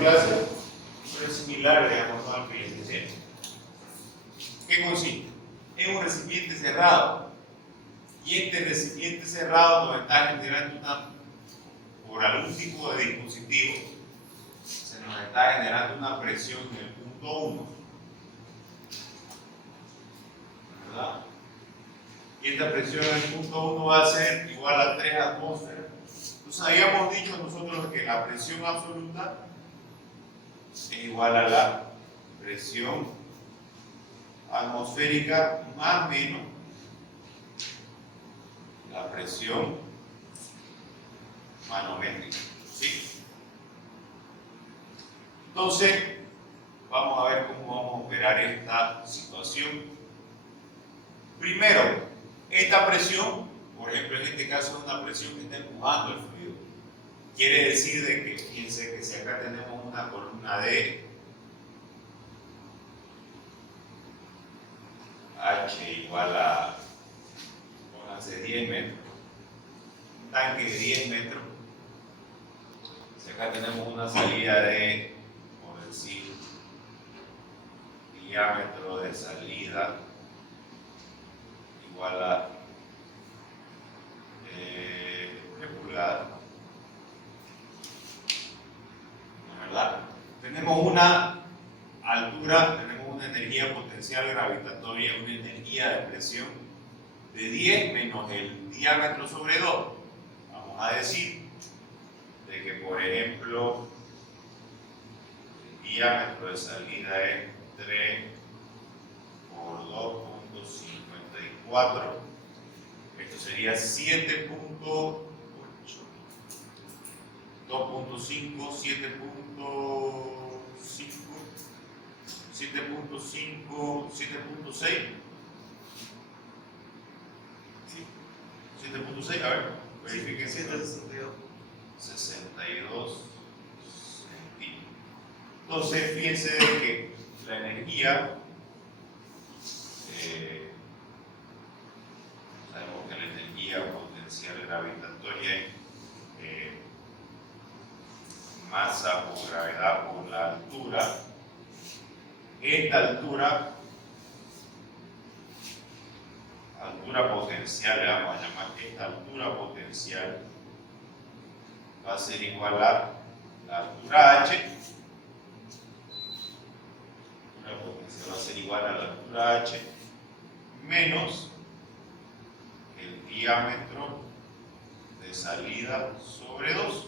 que hace, pero es similar, digamos, al que les enseñé. ¿Qué consiste? Es un recipiente cerrado. Y este recipiente cerrado nos está generando por algún tipo de dispositivo, se nos está generando una presión en el punto 1. ¿Verdad? Y esta presión en el punto 1 va a ser igual a 3 atmósferas. Entonces habíamos dicho nosotros que la presión absoluta es igual a la presión atmosférica más o menos la presión manométrica. ¿Sí? Entonces, vamos a ver cómo vamos a operar esta situación. Primero, esta presión, por ejemplo, en este caso es una presión que está empujando el fluido. Quiere decir de que, fíjense que si acá tenemos una columna de H igual a, pónganse 10 metros, un tanque de 10 metros, si acá tenemos una salida de, por decir, diámetro de salida igual a 3 pulgadas, ¿verdad? Tenemos una altura, tenemos una energía potencial gravitatoria, una energía de presión de 10 menos el diámetro sobre 2. Vamos a decir de que, por ejemplo, el diámetro de salida es 3 por 2.54. Esto sería 7.8, 2.5, 7.5, 7.6. 7.6, a ver, verifiquen. 762. 62 centímetros. Entonces, fíjense de que la energía, sabemos que la energía potencial gravitatoria es masa por gravedad por la altura. Esta altura potencial, le vamos a llamar, esta altura potencial va a ser igual a la altura H. La altura potencial va a ser igual a la altura H menos el diámetro de salida sobre 2,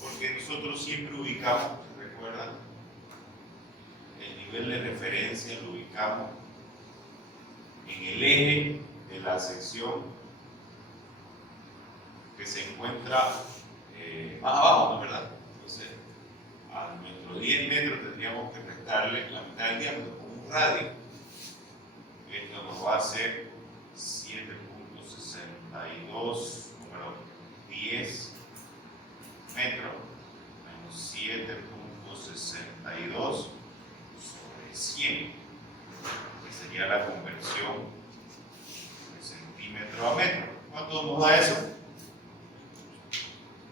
porque nosotros siempre ubicamos, ¿recuerdan? El nivel de referencia lo ubicamos en el eje de la sección que se encuentra más abajo, ¿no? ¿Verdad? Entonces, a nuestros 10 metros tendríamos que restarle la mitad del diámetro, como un radio. Esto nos va a hacer 7.62, número 10 metros, menos 7.62 sobre 100, que sería la conversión de centímetro a metro. ¿Cuánto nos da eso?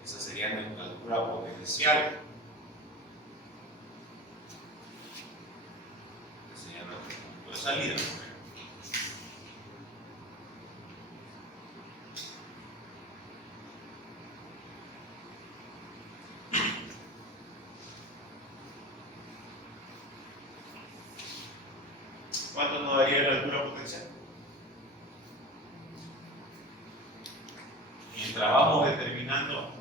Esa sería nuestra altura potencial. Ese sería nuestro punto de salida. ¿Cuánto nos daría la altura potencial? Mientras vamos determinando,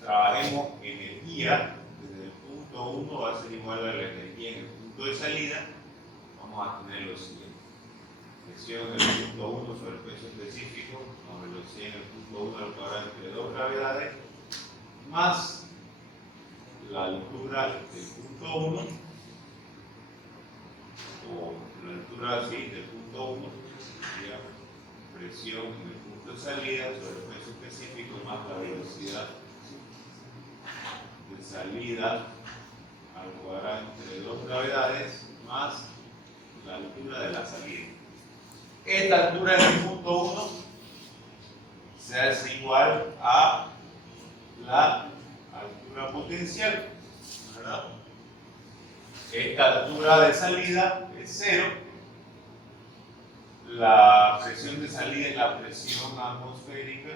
trabajemos energía, desde el punto 1 va a ser igual a la energía en el punto de salida. Vamos a tener lo siguiente: presión en el punto 1 sobre el peso específico, más velocidad en el punto 1 al cuadrado entre 2 gravedades, más la altura del punto 1, o la altura del punto 1, sería presión en el punto de salida sobre el peso específico más la velocidad de salida al cuadrado entre 2 gravedades más la altura de la salida. Esta altura en el punto 1 se hace igual a la altura potencial, ¿verdad? esta altura de salida es 0. La presión de salida es la presión atmosférica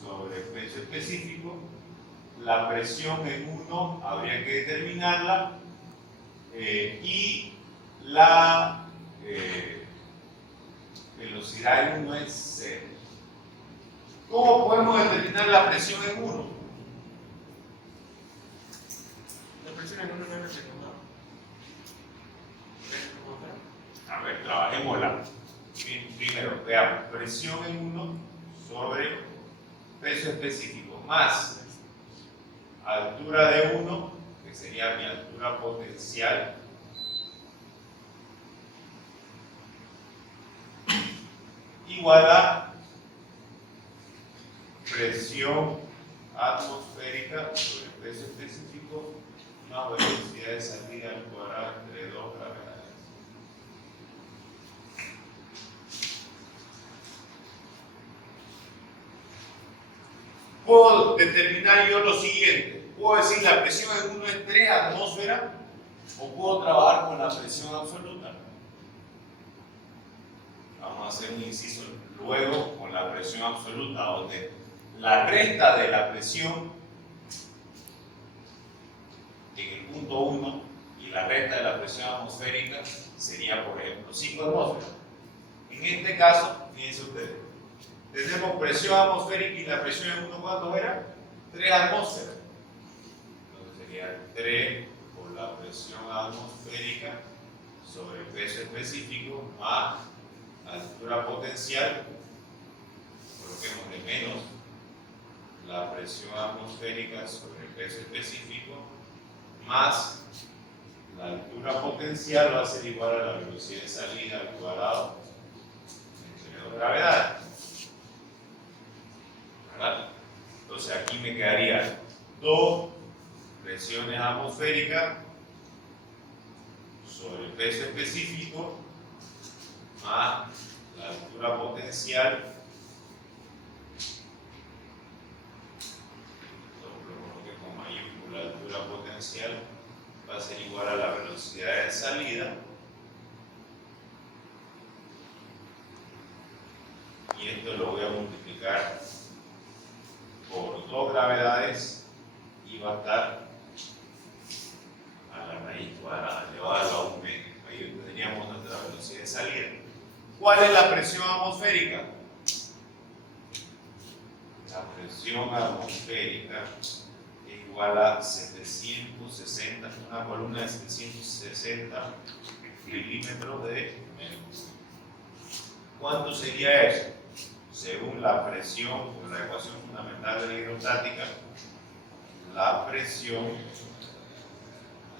sobre el peso específico. La presión en 1 habría que determinarla y la velocidad en 1 es 0. ¿Cómo podemos determinar la presión en 1? La presión en 1 no es recomendada. A ver, trabajémosla. Primero, veamos, presión en 1 sobre peso específico más altura de 1, que sería mi altura potencial, igual a presión atmosférica sobre peso específico más velocidad de salida al cuadrado entre 2 gravedades. Puedo determinar yo lo siguiente. Puedo decir la presión en 1 es 3 atmósferas o puedo trabajar con la presión absoluta. Vamos a hacer un inciso luego con la presión absoluta, donde la resta de la presión en el punto 1 y la resta de la presión atmosférica sería, por ejemplo, 5 atmósferas. En este caso, fíjense ustedes, tenemos presión atmosférica y la presión en 1, ¿cuánto era? 3 atmósferas. Entonces sería 3 por la presión atmosférica sobre el peso específico más altura potencial, coloquemos de menos la presión atmosférica sobre el peso específico más la altura potencial va a ser igual a la velocidad de salida al cuadrado entre 2 gravedades. ¿Verdad? Entonces aquí me quedaría 2 presiones atmosféricas sobre el peso específico más la altura potencial, lo coloqué con mayúscula, la altura potencial va a ser igual a la velocidad de salida y esto lo voy a multiplicar por 2 gravedades y va a estar a la raíz cuadrada elevada a 1 medio. Ahí teníamos nuestra velocidad de salida. ¿Cuál es la presión atmosférica? La presión atmosférica es igual a 760, una columna de 760 milímetros de mercurio. ¿Cuánto sería eso? Según la presión, por la ecuación fundamental de la hidrostática, la presión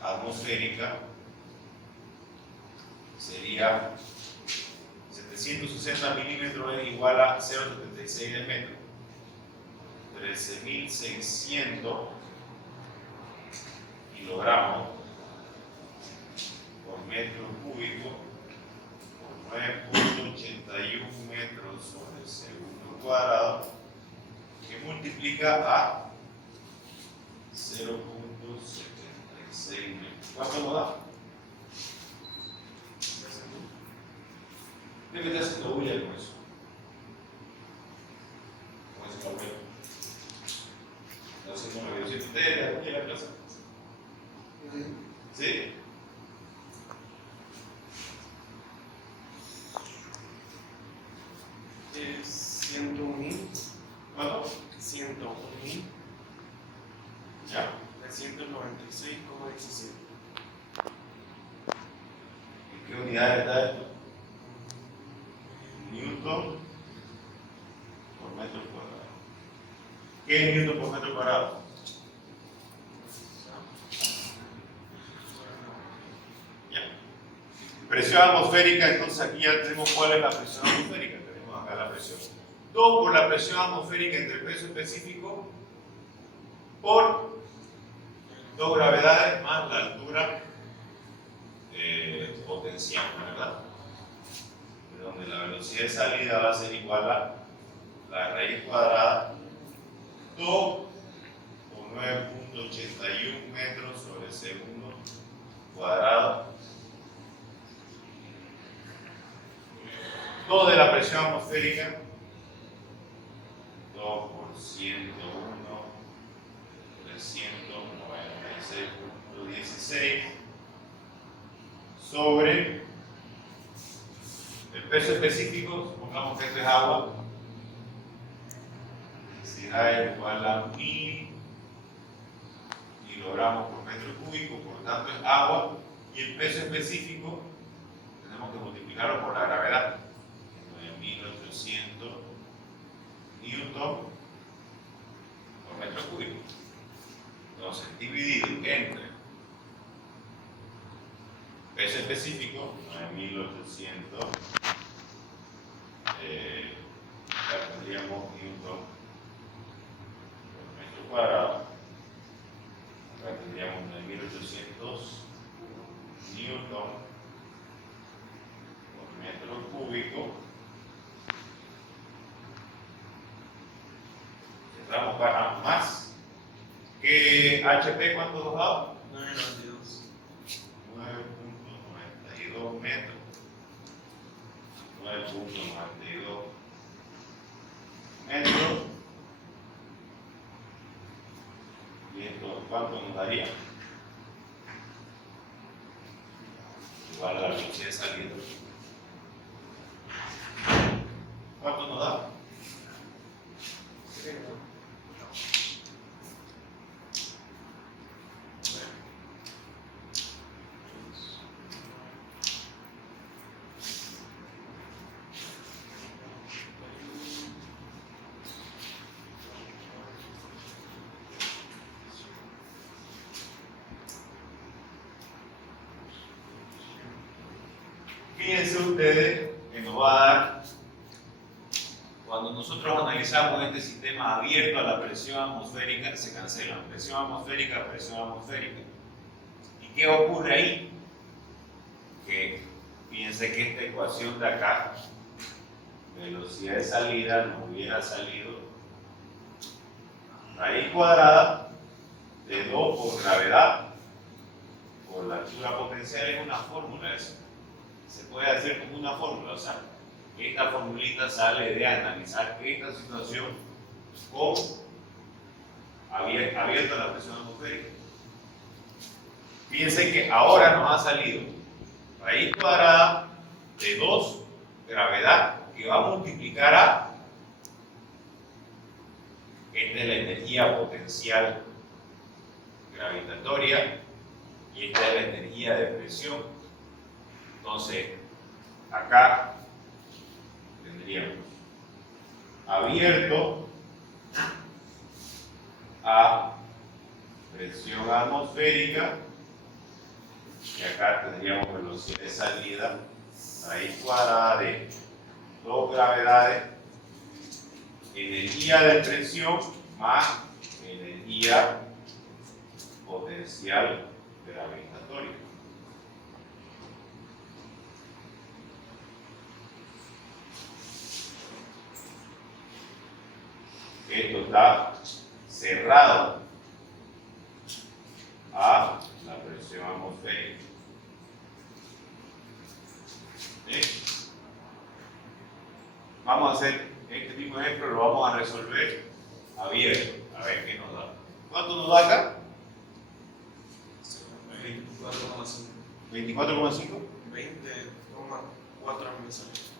atmosférica sería 760 milímetros es igual a 0,76 del metro. 13.600 kilogramos por metro cúbico por 9.81 metros sobre segundo cuadrado, que multiplica a 0.76 metros. ¿Cuánto nos da? ¿Qué me está haciendo bulla con eso? ¿Cómo es el papel? ¿Está haciendo una videocita usted de la clase? ¿Sí? Es 101.000. ¿Cuánto? 101.000. Ya. 396,17. ¿En qué unidad está esto? Newton por metro cuadrado. ¿Qué es Newton por metro cuadrado? Ya. Presión atmosférica, entonces aquí ya tenemos cuál es la presión atmosférica. Tenemos acá la presión. 2 por la presión atmosférica entre el peso específico por 2 gravedades más la altura potencial, ¿verdad? Donde la velocidad de salida va a ser igual a la raíz cuadrada 2 por 9.81 metros sobre segundo cuadrado. 2 de la presión atmosférica. 2 por 101, 396.16 sobre el peso específico. Supongamos que esto es agua. Densidad es igual a 1000 kilogramos por metro cúbico, por tanto es agua. Y el peso específico tenemos que multiplicarlo por la gravedad. 9800 newton por metro cúbico. Entonces, dividido entre peso específico, 9800, acá tendríamos newton por metro cuadrado. Acá tendríamos 9800 newton por metro cúbico. Entramos para más que HP, ¿cuánto nos da? 9.92. 9.92 metros. 9.92 metros. ¿Y esto cuánto nos daría? Igual a la velocidad de salida. ¿Cuánto nos da? Fíjense ustedes que nos va a dar, cuando nosotros analizamos este sistema abierto a la presión atmosférica, se cancelan presión atmosférica, presión atmosférica. ¿Y qué ocurre ahí? Que fíjense que esta ecuación de acá, velocidad de salida, nos hubiera salido raíz cuadrada de 2 por gravedad por la altura potencial. Es una fórmula eso. Se puede hacer como una fórmula, o sea, esta formulita sale de analizar esta situación con abierta la presión atmosférica. Fíjense que ahora nos ha salido raíz cuadrada de 2 gravedad que va a multiplicar a, esta es la energía potencial gravitatoria y esta es la energía de presión. Entonces, acá tendríamos abierto a presión atmosférica y acá tendríamos velocidad de salida, raíz cuadrada de 2 gravedades, energía de presión más energía potencial gravitatoria. Esto está cerrado a la presión atmosférica. ¿Sí? Vamos a hacer este mismo ejemplo, lo vamos a resolver abierto, a ver qué nos da. ¿Cuánto nos da acá? 24,5. 24,5. 20,4 mensajes.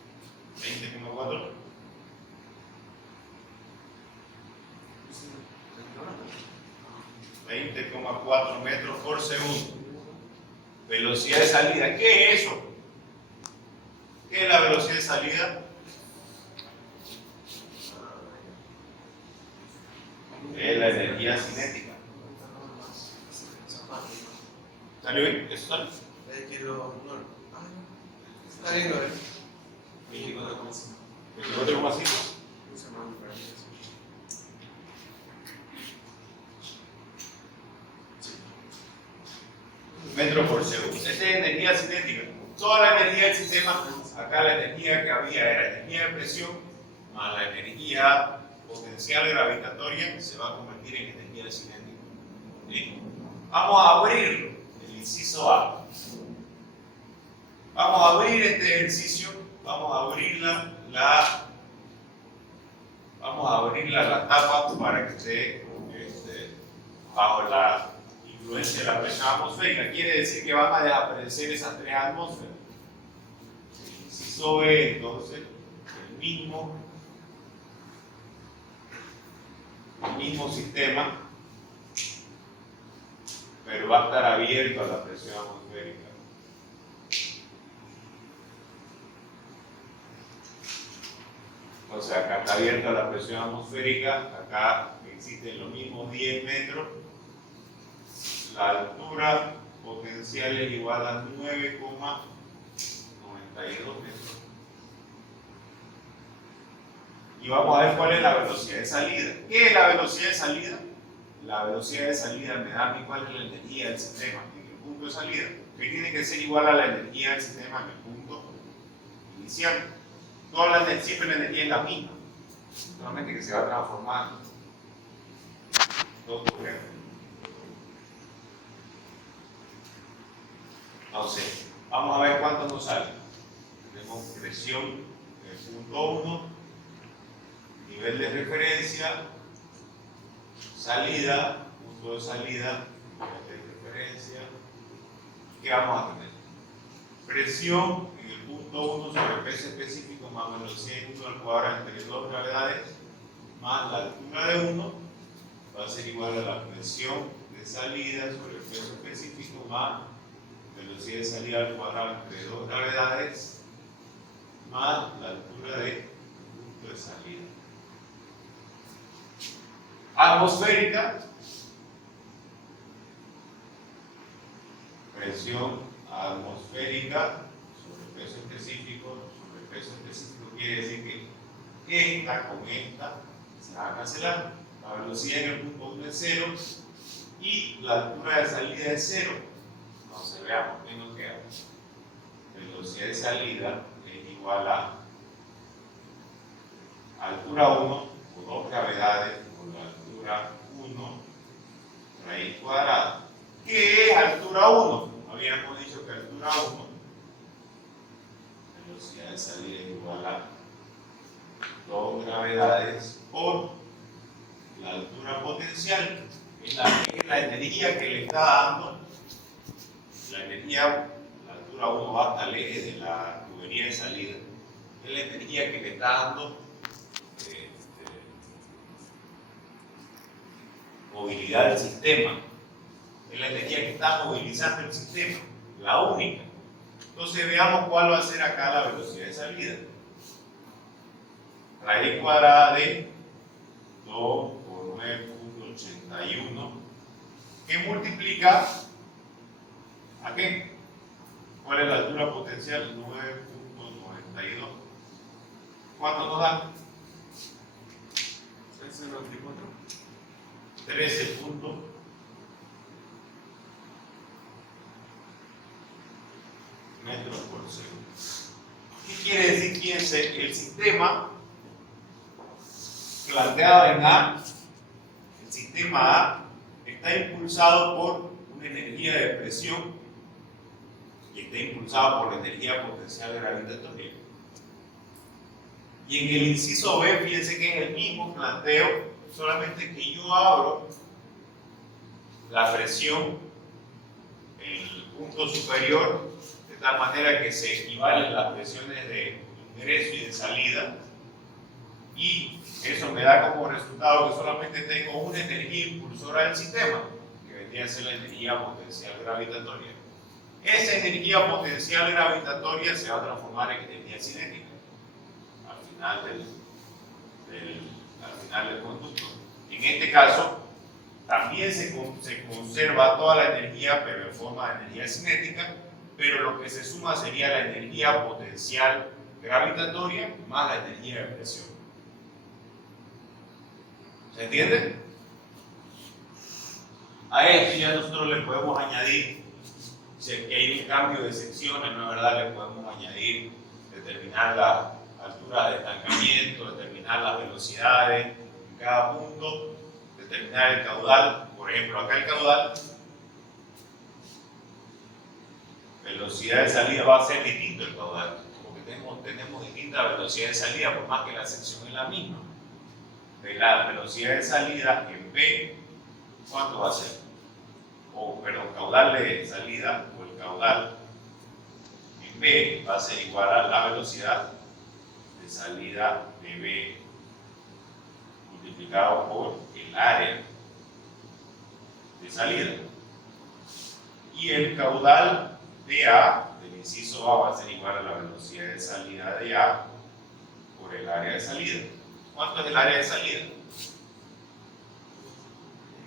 20,4. Sí. 20,4 metros por segundo. Velocidad de salida. ¿Qué es eso? ¿Qué es la velocidad de salida? Es la energía cinética. ¿Salió bien? ¿Eso sale? Está bien, ¿no? 24,5. Metros por segundo. Esta es energía cinética. Toda la energía del sistema, acá la energía que había era energía de presión más la energía potencial gravitatoria, se va a convertir en energía cinética. ¿Sí? Vamos a abrirlo, el inciso A. este ejercicio vamos a abrirla la tapa para que esté bajo la influencia de la presión atmosférica. Quiere decir que van a desaparecer esas 3 atmósferas. El inciso B, entonces, el mismo sistema, pero va a estar abierto a la presión atmosférica. Entonces acá está abierta la presión atmosférica, acá existen los mismos 10 metros, la altura potencial es igual a 9,92 metros. Y vamos a ver cuál es la velocidad de salida. ¿Qué es la velocidad de salida? La velocidad de salida me da a mí cuál es la energía del sistema en el punto de salida, que tiene que ser igual a la energía del sistema en el punto inicial. Siempre la energía es la misma, solamente que se va transformando. Entonces, vamos a ver cuánto nos sale. Tenemos presión en el punto 1, nivel de referencia, salida, punto de salida, nivel de referencia. ¿Qué vamos a tener? Presión en el punto 1 sobre peso específico más velocidad de 1 al cuadrado entre 2 gravedades más la altura de 1 va a ser igual a la presión de salida sobre el peso específico más velocidad de salida al cuadrado entre 2 gravedades más la altura de punto de salida. Atmosférica, presión atmosférica sobre peso específico quiere decir que esta con esta se va a cancelar. La velocidad en el punto 1 es 0 y la altura de salida es 0. Entonces veamos qué nos queda. Velocidad de salida es igual a altura 1 por 2 gravedades por la altura 1 raíz cuadrada. ¿Qué es altura 1? Habíamos dicho que altura 1, velocidad de salida es igual a 2 gravedades por la altura potencial, es la energía que le está dando, la energía, la altura 1 va hasta el eje de la tubería de salida, es la energía que le está dando movilidad del sistema. Es la energía que está movilizando el sistema, la única. Entonces veamos cuál va a ser acá la velocidad de salida. Raíz cuadrada de 2 por 9.81 que multiplica ¿a qué? ¿Cuál es la altura potencial? 9.92. ¿Cuánto nos da? 13 puntos. Metros por segundo. ¿Qué quiere decir? Fíjense, el sistema planteado en A, el sistema A, está impulsado por una energía de presión y está impulsado por la energía potencial gravitatoria. Y en el inciso B, fíjense que es el mismo planteo, solamente que yo abro la presión en el punto superior de tal manera que se equivalen las presiones de ingreso y de salida, y eso me da como resultado que solamente tengo una energía impulsora del sistema, que vendría a ser la energía potencial gravitatoria. Esa energía potencial gravitatoria se va a transformar en energía cinética al final del conducto. En este caso, también se conserva toda la energía, pero en forma de energía cinética, pero lo que se suma sería la energía potencial gravitatoria más la energía de presión. ¿Se entiende? A esto ya nosotros le podemos añadir, si es que hay un cambio de secciones, ¿no es verdad? Le podemos añadir, determinar la altura de estancamiento, determinar las velocidades en cada punto, determinar el caudal. Por ejemplo, acá el caudal, velocidad de salida va a ser distinto el caudal, porque tenemos distinta velocidad de salida, por más que la sección es la misma. De la velocidad de salida en B, ¿cuánto va a ser? Perdón, caudal de salida o el caudal en B va a ser igual a la velocidad de salida de B multiplicado por el área de salida. Y el caudal de A, del inciso A, va a ser igual a la velocidad de salida de A por el área de salida. ¿Cuánto es el área de salida?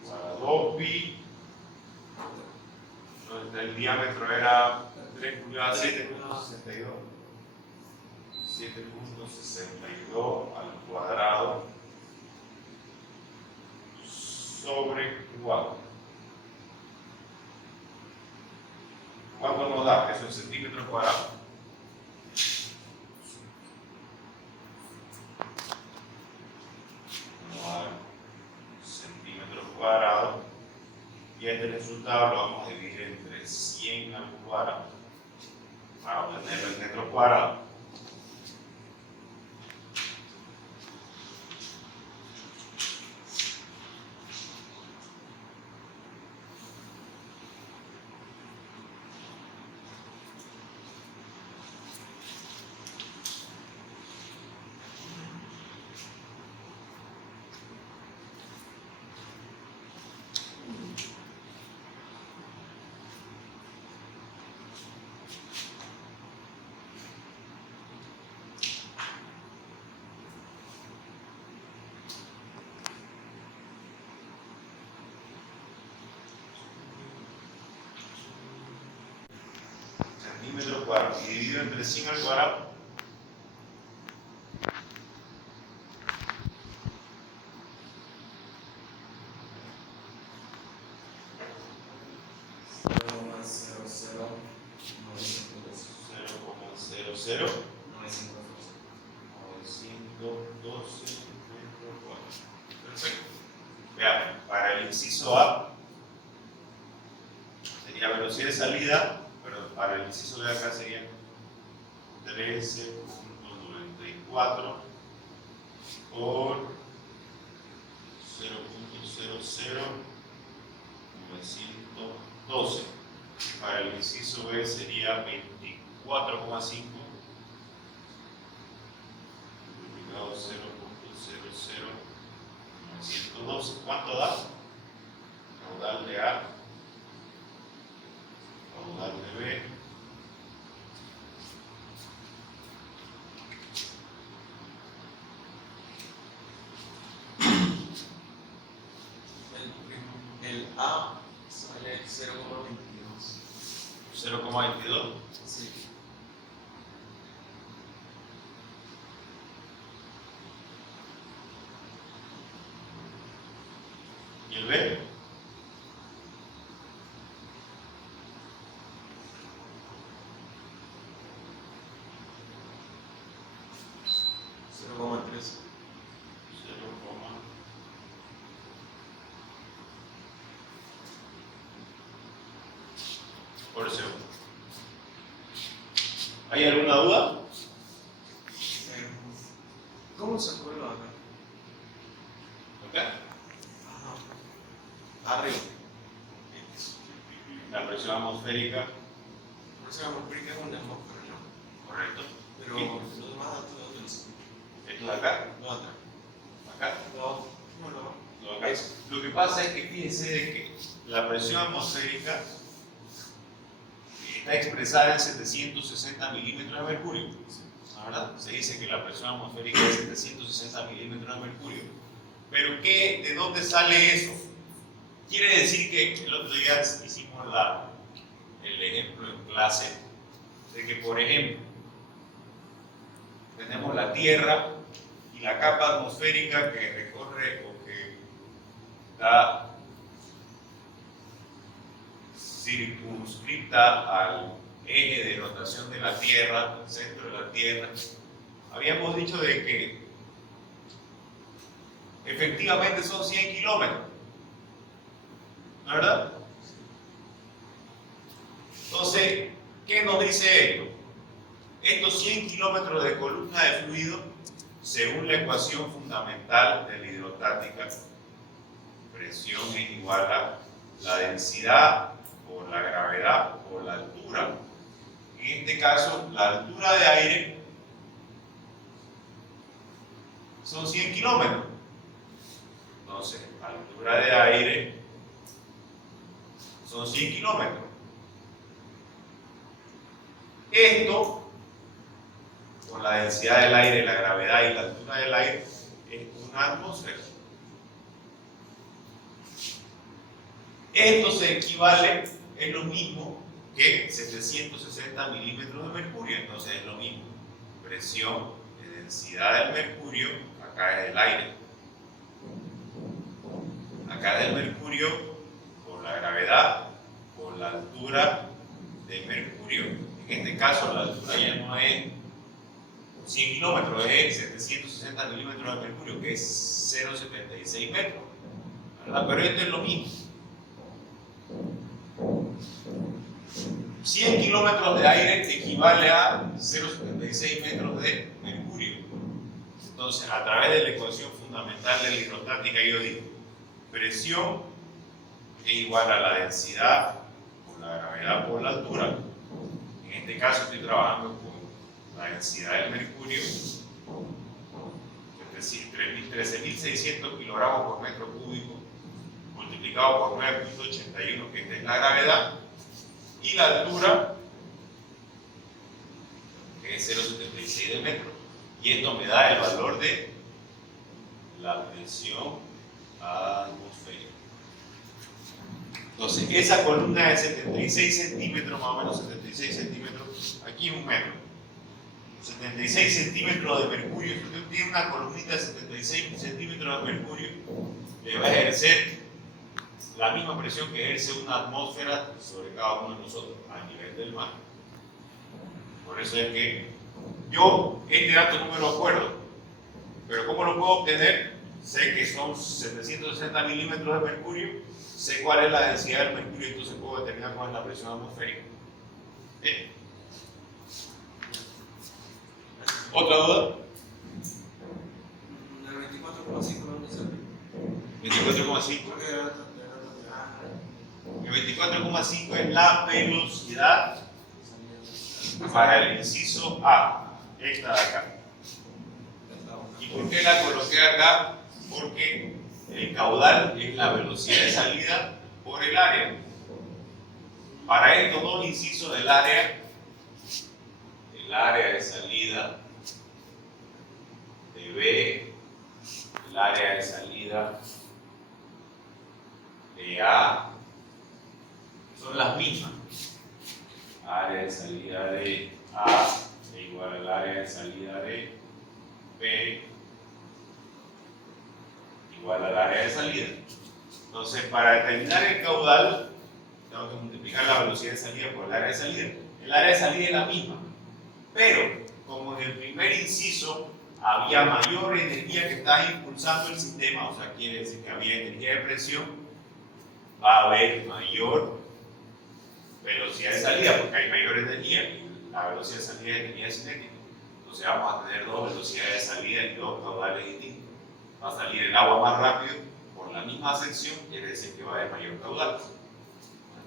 Igual a 2pi. Entonces, el diámetro era 3 pulgadas, 7.62. 7.62 al cuadrado sobre 4. ¿Cuánto nos da? Eso en centímetros cuadrados. Nos va a dar centímetros cuadrados. Y este resultado lo vamos a dividir entre 100 al cuadrado para obtenerlo en metros cuadrados. Centímetros cuadrados y dividido entre 100 al cuadrado. Perfecto. Veamos, para el inciso A sería velocidad de salida, pero para el inciso de acá sería 13.94 por 0.00912. Para el inciso B sería 24,5 multiplicado 0.00912. ¿Cuánto da? Caudal de A, caudal de B, el A sale 0,22. 0,22. Sí. ¿Y el B? Por segundo. ¿Hay alguna duda? ¿Cómo se acuerda acá? Acá. Ajá. Arriba. La presión atmosférica. La presión atmosférica es una atmósfera, ¿no? Correcto. Pero ¿Qué? los demás datos de dónde los ¿Esto de acá? No, atrás. ¿Acá? No, no. No, acá. Lo que pasa es que fíjense de que la presión atmosférica está expresada en 760 milímetros de mercurio. ¿Verdad? Se dice que la presión atmosférica es 760 milímetros de mercurio. Pero ¿de dónde sale eso? Quiere decir que el otro día hicimos el ejemplo en clase de que, por ejemplo, tenemos la Tierra y la capa atmosférica que recorre o que está circunscripta al eje de rotación de la Tierra, al centro de la Tierra. Habíamos dicho de que efectivamente son 100 kilómetros, ¿no es verdad? Entonces, ¿Qué nos dice esto? Estos 100 kilómetros de columna de fluido, según la ecuación fundamental de la hidrostática, presión es igual a la densidad por la gravedad por la altura. En este caso, la altura de aire son 100 kilómetros. Entonces, la altura de aire son 100 kilómetros. Esto, con la densidad del aire, la gravedad y la altura del aire, es una atmósfera. Esto se equivale, es lo mismo que 760 milímetros de mercurio. Entonces es lo mismo. Presión de densidad del mercurio, acá es el aire. Acá es el mercurio por la gravedad, por la altura del mercurio. En este caso la altura ya no es 100 kilómetros, es 760 milímetros de mercurio, que es 0,76 metros. ¿Verdad? Pero esto es lo mismo. 100 kilómetros de aire equivale a 0,76 metros de mercurio. Entonces, a través de la ecuación fundamental de la hidrostática, yo digo, presión es igual a la densidad por la gravedad por la altura. En este caso estoy trabajando con la densidad del mercurio, 13.600 kilogramos por metro cúbico, multiplicado por 9.81, que esta es la gravedad, y la altura, que es 0,76 de metro. Y esto me da el valor de la presión atmosférica. Entonces, esa columna de 76 centímetros, más o menos 76 centímetros, aquí un metro. 76 centímetros de mercurio, si usted tiene una columnita de 76 centímetros de mercurio, le va a ejercer la misma presión que ejerce una atmósfera sobre cada uno de nosotros a nivel del mar. Por eso es que yo este dato no me lo acuerdo, pero ¿cómo lo puedo obtener? Sé que son 760 milímetros de mercurio, sé cuál es la densidad del mercurio, entonces puedo determinar cuál es la presión atmosférica. ¿Bien? ¿Otra duda? El 24,5 no dice. 24,5. El 24,5 es la velocidad para el inciso A, esta de acá. ¿Y por qué la coloqué acá? Porque el caudal es la velocidad de salida por el área. Para estos dos incisos del área, el área de salida de B, el área de salida de A, son las mismas. Área de salida de A es igual al área de salida de B igual al área de salida. Entonces, para determinar el caudal, tengo que multiplicar la velocidad de salida por el área de salida. El área de salida es la misma, pero como en el primer inciso había mayor energía que está impulsando el sistema, o sea, quiere decir que había energía de presión, va a haber mayor velocidad de salida, porque hay mayor energía, y la velocidad de salida es energía cinética. Entonces vamos a tener dos velocidades de salida y dos caudales distintos. Va a salir el agua más rápido por la misma sección, quiere decir que va a haber mayor caudal. Entonces,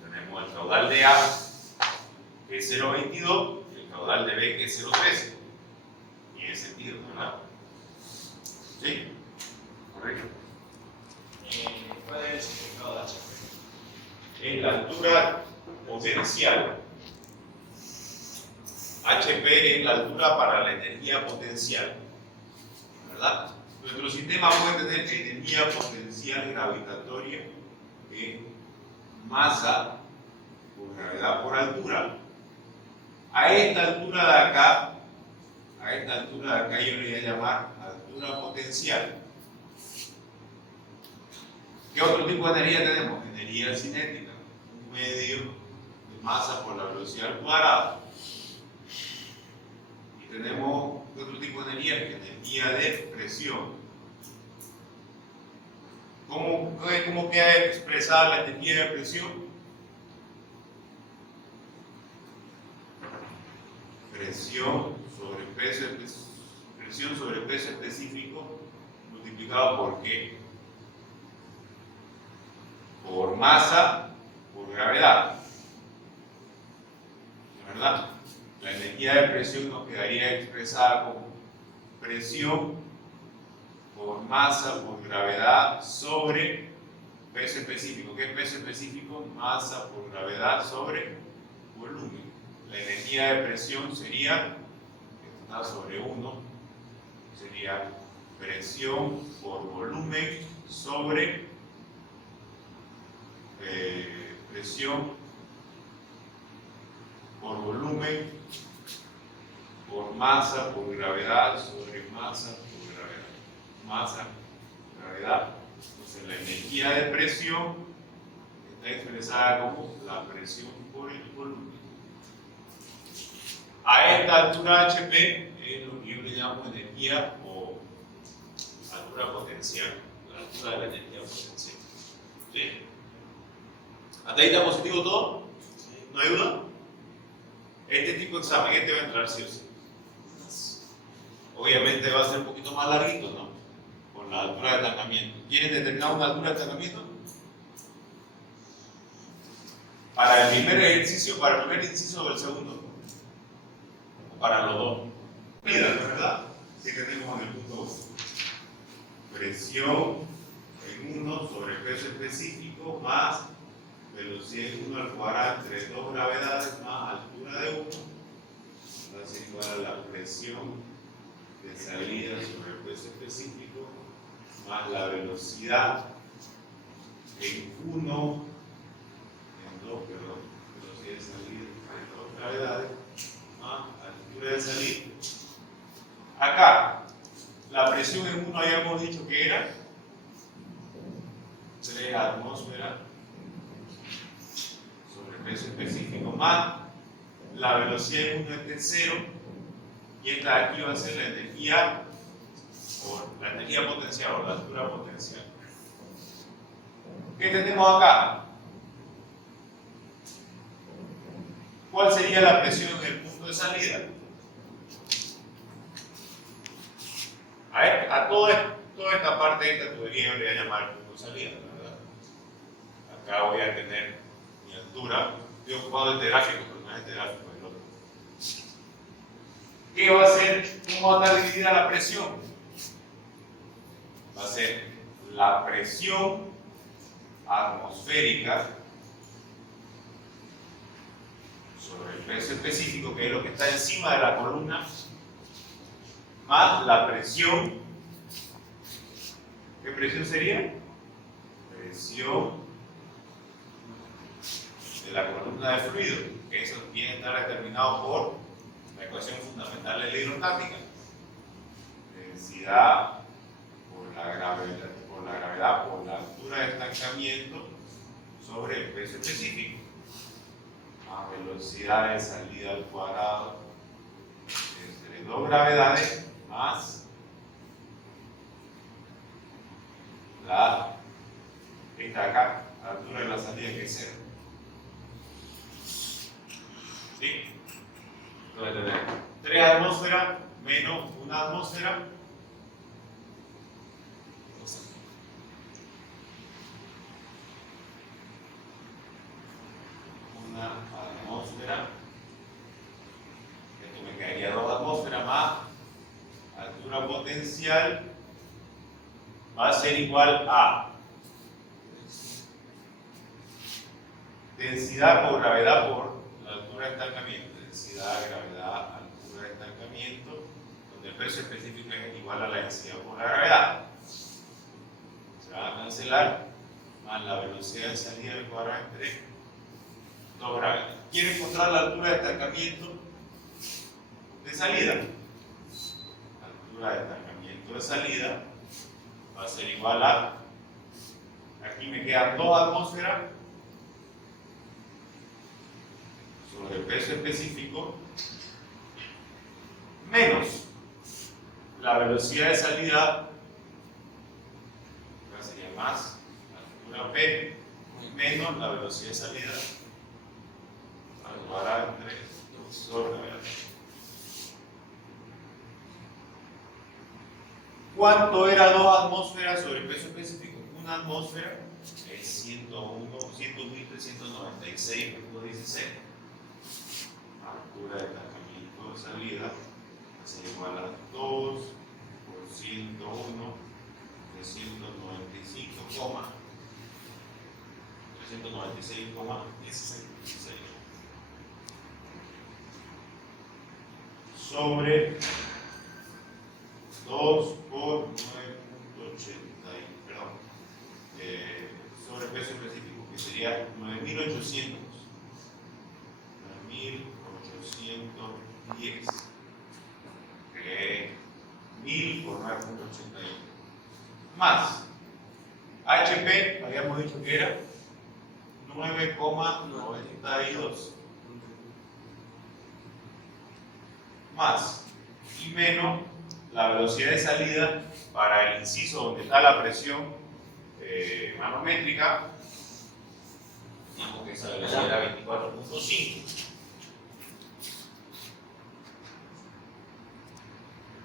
tenemos el caudal de A, que es 0,22, y el caudal de B, que es 0,13. Tiene sentido, ¿verdad? ¿Sí? ¿Correcto? ¿Cuál es el significado de HP? Es la altura potencial. HP es la altura para la energía potencial, ¿verdad? Nuestro sistema puede tener energía potencial gravitatoria, que es masa por gravedad por altura. A esta altura de acá, yo le voy a llamar altura potencial. ¿Qué otro tipo de energía tenemos? Energía cinética, un medio de masa por la velocidad al cuadrado. Y tenemos otro tipo de energía, que es energía de presión. ¿Cómo queda expresada la energía de presión? presión sobre peso específico multiplicado por ¿qué? Por masa por gravedad. ¿Verdad? La energía de presión nos quedaría expresada como presión por masa por gravedad sobre peso específico. ¿Qué es peso específico? Masa por gravedad sobre volumen. La energía de presión sería, esto está sobre 1, sería presión por volumen sobre presión por volumen por masa por gravedad sobre masa por gravedad. Masa, gravedad. Entonces la energía de presión está expresada como la presión por el volumen. A esta altura HP es lo que yo le llamo energía o altura potencial, la altura de la energía potencial. ¿Sí? ¿Hasta ahí está positivo todo? ¿No hay duda? Este tipo de examen, este va a entrar sí o sí. Obviamente va a ser un poquito más larguito, ¿no? Por la altura de estancamiento. ¿Quieren determinar una altura de estancamiento? Para el primer ejercicio, para el primer inciso del segundo. O para los dos. Mira, ¿no es verdad? Así que tenemos en el punto 1. Presión en 1 sobre peso específico más velocidad en 1 al cuadrado entre 2 gravedades más altura de 1. Va a ser igual a la presión de salida sobre el peso específico más la velocidad en 1, en 2, perdón, velocidad de salida en 2 gravedades más altura de salida. Acá, la presión en 1 habíamos dicho que era 3 atmósferas sobre el peso específico más la velocidad en 1 es de 0 y esta de aquí va a ser la energía potencial o la altura potencial. ¿Qué tenemos acá? ¿Cuál sería la presión en el punto de salida? A toda esta parte de esta tubería yo le voy a llamar el punto de salida, ¿verdad? Acá voy a tener mi altura. Estoy ocupado este gráfico, pero no es este gráfico, es el otro. ¿Qué va a ser? ¿Cómo va a estar dividida la presión? Va a ser la presión atmosférica sobre el peso específico, que es lo que está encima de la columna, más la presión. ¿Qué presión sería? Presión de la columna de fluido, que eso tiene que estar determinado por la ecuación fundamental de la hidrostática. Densidad por la gravedad por la altura de estancamiento sobre el peso específico, más velocidad de salida al cuadrado entre 2 gravedades más esta acá, la altura de la salida que es 0. ¿Sí? Entonces tenemos 3 atmósferas menos 1 atmósfera. Una atmósfera. Esto me quedaría 2 atmósferas más altura potencial. Va a ser igual a densidad por gravedad por la altura de estancamiento. Densidad, gravedad, altura de estancamiento, donde el peso específico es igual a la densidad por la gravedad. Se van a cancelar más la velocidad de salida del cuadrado entre 2 gravedades. Quiero encontrar la altura de estancamiento de salida. La altura de estancamiento de salida va a ser igual a, aquí me quedan 2 atmósferas sobre el peso específico menos la velocidad de salida, acá sería más la altura P menos la velocidad de salida al cuadrado entre 2 gravedades. ¿Cuánto era 2 atmósferas sobre el peso específico? Una atmósfera es 101.396.16. Altura de estancamiento de salida es igual a 2 por 101 de 396,16 sobre 2 por 9.80, perdón, sobre peso específico, que sería 9.800. 9.810. 1000 por 9.81. Más. HP, habíamos dicho que era 9,92. Más. Y menos la velocidad de salida para el inciso donde está la presión manométrica. Digamos que esa velocidad era 24.5.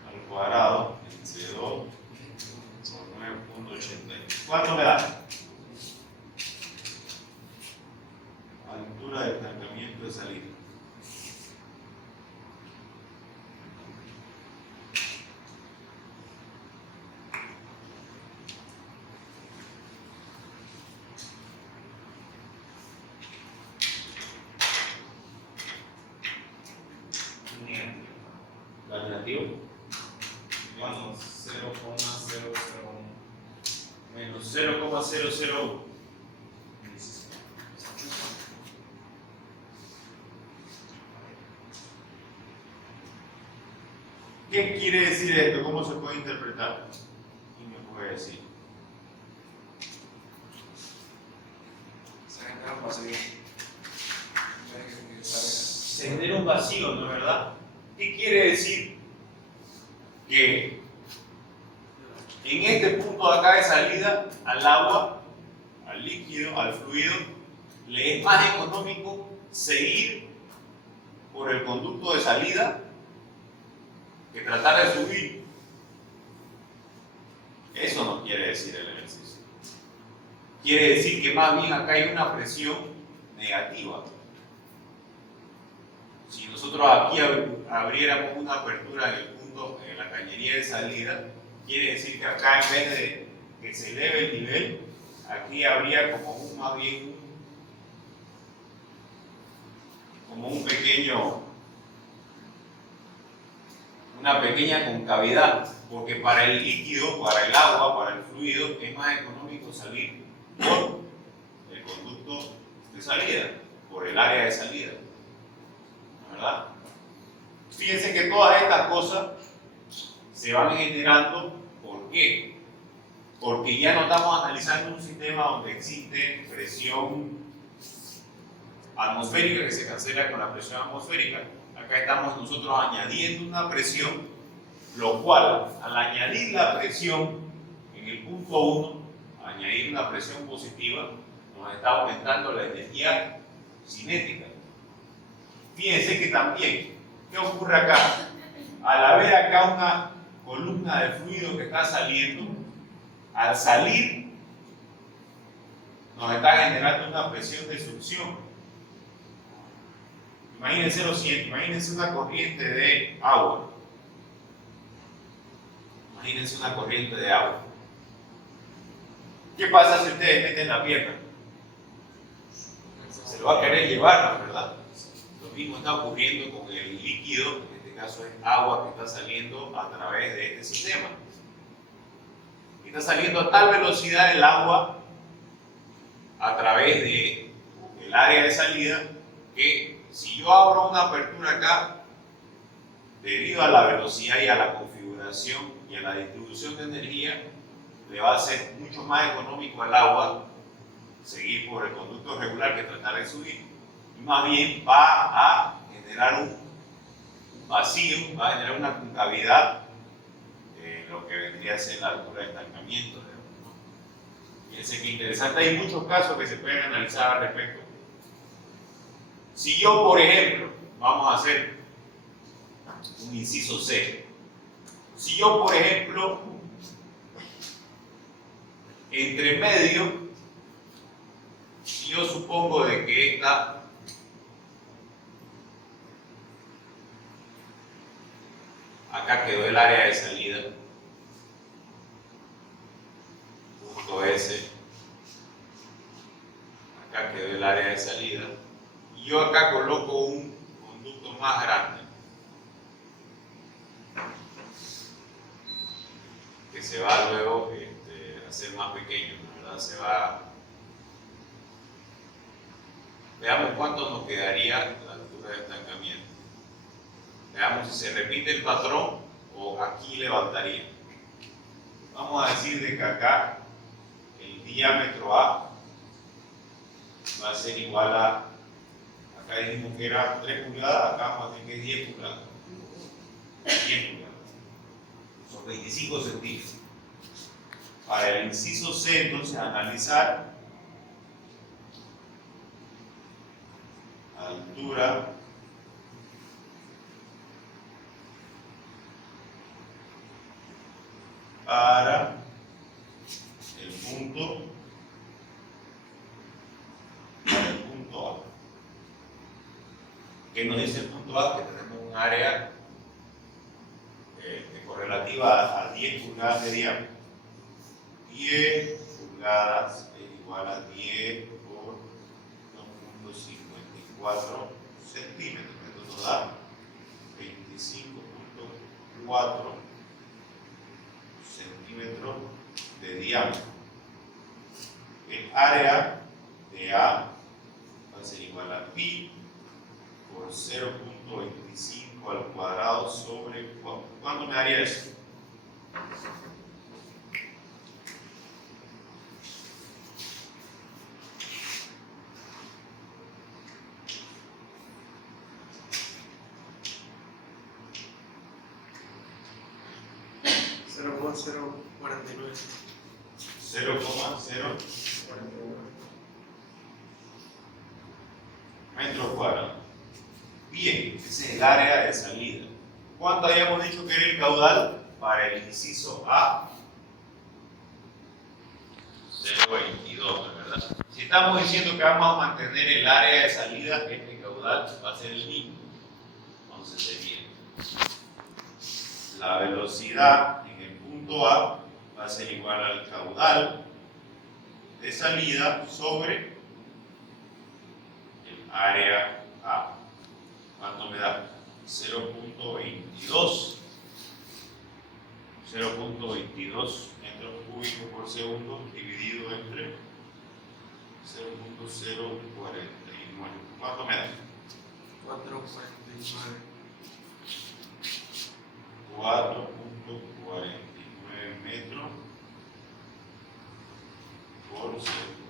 Al cuadrado entre 2 por 9.80. ¿Cuánto me da? Altura de estancamiento de salida. ¿La negativo? Vamos, 0,001. Menos 0,001. ¿Qué quiere decir esto? ¿Cómo se puede interpretar? ¿Quién me puede decir? Se genera un vacío. Se genera un vacío, ¿no es verdad? ¿Qué quiere decir? Que en este punto de acá de salida al agua, al líquido, al fluido, le es más económico seguir por el conducto de salida que tratar de subir. Eso no quiere decir el ejercicio. Quiere decir que más bien acá hay una presión negativa. Si nosotros aquí abriéramos una apertura en el punto, en la cañería de salida, quiere decir que acá en vez de que se eleve el nivel, aquí habría como más bien como una pequeña concavidad, porque para el líquido, para el agua, para el fluido, es más económico salir por el conducto de salida, por el área de salida, ¿verdad? Fíjense que todas estas cosas se van generando. ¿Por qué? Porque ya no estamos analizando un sistema donde existe presión atmosférica que se cancela con la presión atmosférica. Acá estamos nosotros añadiendo una presión, lo cual al añadir la presión en el punto 1, añadir una presión positiva, nos está aumentando la energía cinética. Fíjense que también, ¿qué ocurre acá? Al haber acá una columna de fluido que está saliendo, al salir nos está generando una presión de succión. Imagínense lo siguiente, imagínense una corriente de agua. Imagínense una corriente de agua. ¿Qué pasa si ustedes meten la pierna? Se lo va a querer llevar, ¿verdad? Lo mismo está ocurriendo con el líquido, en este caso es agua que está saliendo a través de este sistema. Y está saliendo a tal velocidad el agua a través del área de salida que si yo abro una apertura acá, debido a la velocidad y a la configuración y a la distribución de energía, le va a ser mucho más económico al agua seguir por el conducto regular que tratar de subir. Y más bien va a generar un vacío, va a generar una concavidad en lo que vendría a ser la altura de estancamiento. Fíjense que interesante, hay muchos casos que se pueden analizar al respecto. Si yo, por ejemplo, vamos a hacer un inciso C. Si yo, por ejemplo, Entre medio, si yo supongo de que acá quedó el área de salida, punto S, acá quedó el área de salida, y yo acá coloco un conducto más grande, que se va luego a ser más pequeño, ¿verdad? Se va. Veamos cuánto nos quedaría la altura de estancamiento. Veamos si se repite el patrón o aquí levantaría. Vamos a decir de que acá el diámetro A va a ser igual a, acá dijimos que era 3 pulgadas, acá vamos a decir que es 10 pulgadas. 10 pulgadas. Son 25 centímetros. Para el inciso C, entonces, analizar altura para el punto A. ¿Qué nos dice el punto A? Que tenemos un área correlativa a 10 pulgadas de diámetro. 10 pulgadas es igual a 10 por 2.54 centímetros. Esto nos da 25.4 centímetros de diámetro. El área de A va a ser igual a pi por 0.25 al cuadrado sobre 4. ¿Cuánto me daría eso? $0.049. 0,0 metros cuadrados. Bien, ese es el área de salida. ¿Cuánto habíamos dicho que era el caudal para el inciso A? 0,22, ¿verdad? Si estamos diciendo que vamos a mantener el área de salida, este caudal va a ser el mismo. Entonces sería la velocidad en el punto A va a ser igual al caudal de salida sobre el área A. ¿Cuánto me da? 0.22 metros cúbicos por segundo dividido entre 0.049. ¿Cuánto me da? 4.49. 4.49 metros por segundo.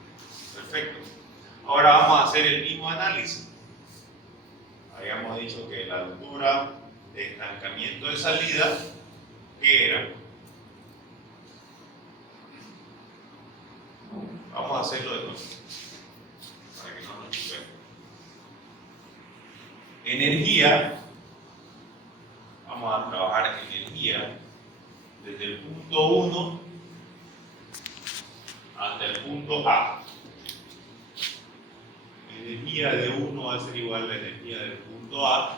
Perfecto. Ahora vamos a hacer el mismo análisis. Habíamos dicho que la altura de estancamiento de salida, ¿qué era? Vamos a hacerlo de nuevo, para que no nos chupemos. Energía, vamos a trabajar energía desde el punto 1 hasta el punto A. Energía de 1 va a ser igual a la energía del punto A, la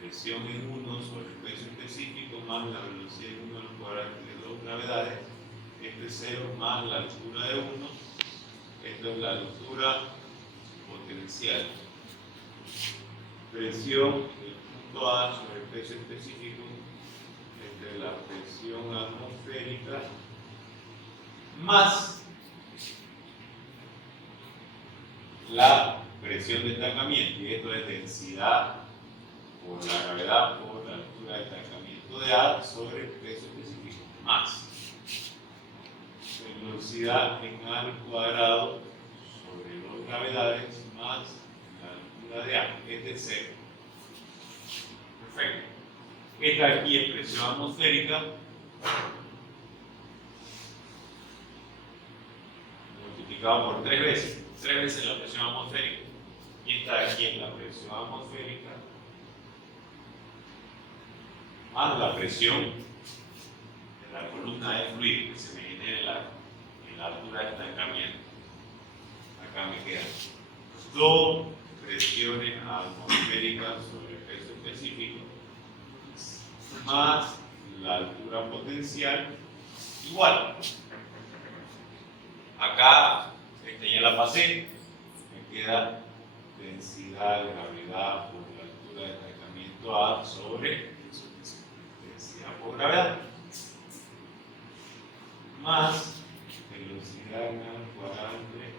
presión en 1 sobre el peso específico más la velocidad en 1 al cuadrado de 2 gravedades. Este es 0 más la altura de 1. Esto es la altura potencial. Presión del punto A sobre el peso específico entre la presión atmosférica más la presión de estancamiento, y esto es densidad por la gravedad por la altura de estancamiento de A sobre el peso específico más velocidad en A al cuadrado sobre 2 gravedades más la altura de A. Este es 0. Perfecto. Esta aquí es presión atmosférica multiplicado por 3 veces. 3 veces la presión atmosférica. Y esta aquí es la presión atmosférica más la presión de la columna de fluido que se me genera en la la altura de estancamiento. Acá me quedan 2 presiones atmosféricas sobre el peso específico más la altura potencial igual. Acá, esta ya la pasé, me queda densidad de gravedad por la altura de estancamiento A sobre densidad por gravedad más velocidad cuadrada entre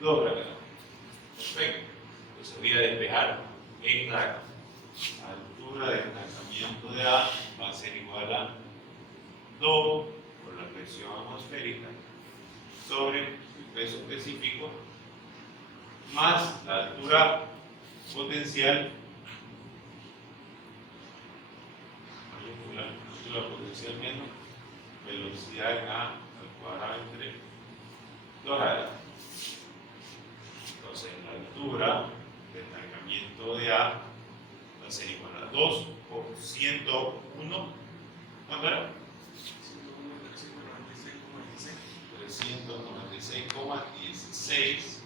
2 gravedad. Perfecto. Entonces voy a despejar esta altura de estancamiento de A va a ser igual a 2 por la presión atmosférica sobre el peso específico más la altura potencial, la altura potencial menos velocidad en A al cuadrado entre 2 grados. Entonces la altura de estancamiento de A va a ser igual a 2 por 101, ¿cuánto era? 396,16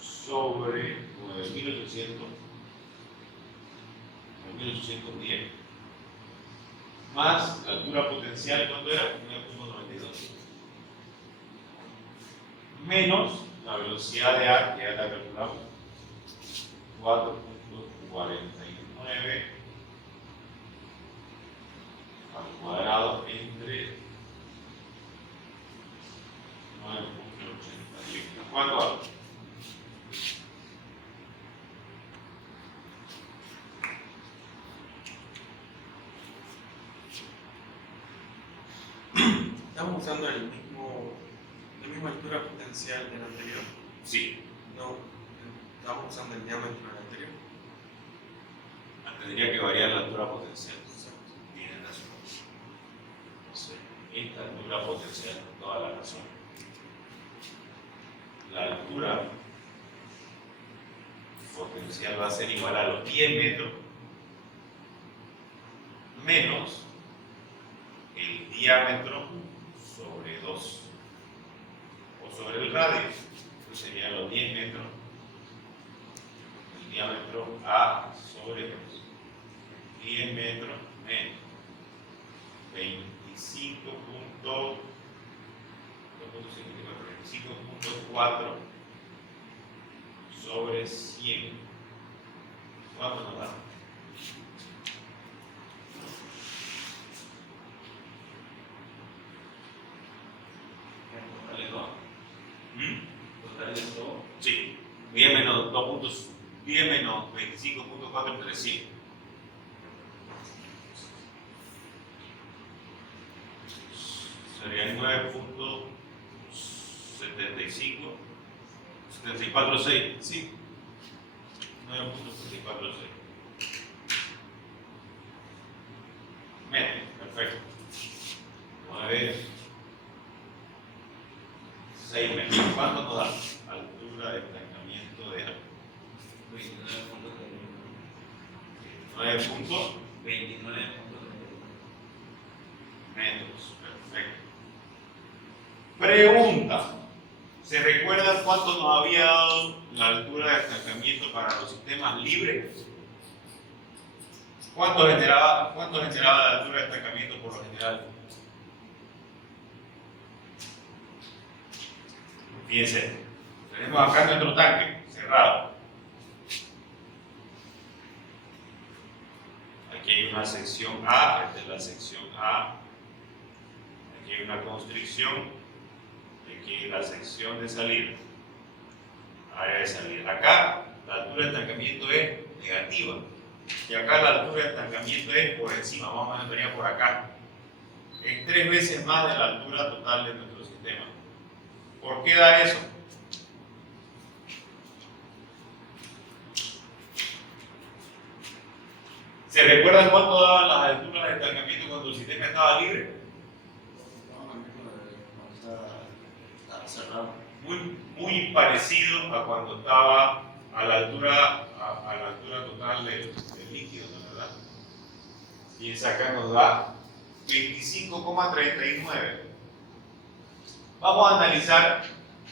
sobre 9.810 más la altura potencial, ¿cuánto era? 9.92 menos la velocidad de A, que ya la calculamos, 4.49 al cuadrado entre 9.81. ¿Cuánto va? Estamos usando la misma altura potencial del anterior. Sí. No, estamos usando el diámetro del anterior. Tendría que variar la altura potencial. Tienen razón. Entonces, esta altura potencial, con toda la razón. La altura potencial va a ser igual a los 10 metros menos el diámetro sobre 2 o sobre el radio. Entonces serían los 10 metros, el diámetro A sobre 2. 10 metros menos 25.4 sobre 100. ¿Cuánto nos da? ¿Totales 2? ¿Totales 2? Sí. 10 menos 2 puntos. 10 menos 25.4 entre 100. Serían 9.75, 74.6. Sí. 9.74.6. Menos, perfecto. 9.6 metros. ¿Cuánto nos da? Altura de estancamiento de A. 9.29 metros. Perfecto. Pregunta. ¿Se recuerdan cuánto nos había dado la altura de estancamiento para los sistemas libres? ¿Cuánto generaba la altura de estancamiento por lo general? Fíjense, tenemos acá nuestro tanque cerrado. Aquí hay una sección A, esta es la sección A. Aquí hay una constricción. Aquí hay la sección de salida. Área de salida. Acá la altura de estancamiento es negativa. Y acá la altura de estancamiento es por encima, más o menos venía por acá. Es 3 veces más de la altura total de nuestro sistema. ¿Por qué da eso? ¿Se recuerdan cuánto daban las alturas de estancamiento cuando el sistema estaba libre? Muy parecido a cuando estaba a la altura total del líquido, ¿no? ¿Verdad? Y esa acá nos da 25,39. Vamos a analizar